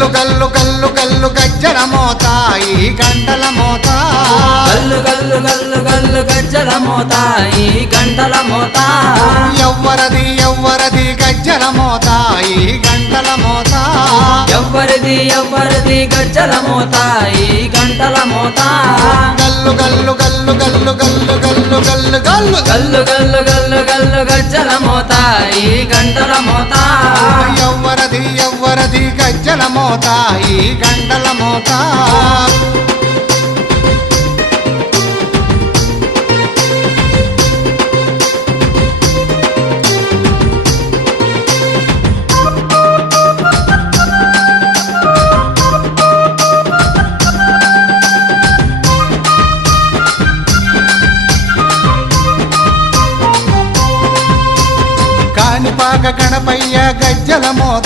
గల్లు గల్లు గల్లు గల్లు గజ్జల మోత ఈ గంటల మోత గల్లు గల్లు గల్లు గల్లు గజ్జల మోత ఈ గంటల మోత ఎవ్వరది ఎవ్వరది గజ్జల మోత ఈ గంటల మోత ఎవ్వరిది ఎవ్వరిది గజ్జల మోత ఈ గంటల మోత గల్లు గల్లు గల్లు గల్లు గల్లు గల్లు గల్లు గల్లు గల్లు గల్లు గల్లు గల్లు గజ్జల మోత ఈ గంటల మోత ఎవ్వరది ఎవ్వరది గజ్జల మోత ఈ గంటల మోత కాణిపాక గణపయ్య గజ్జల మోత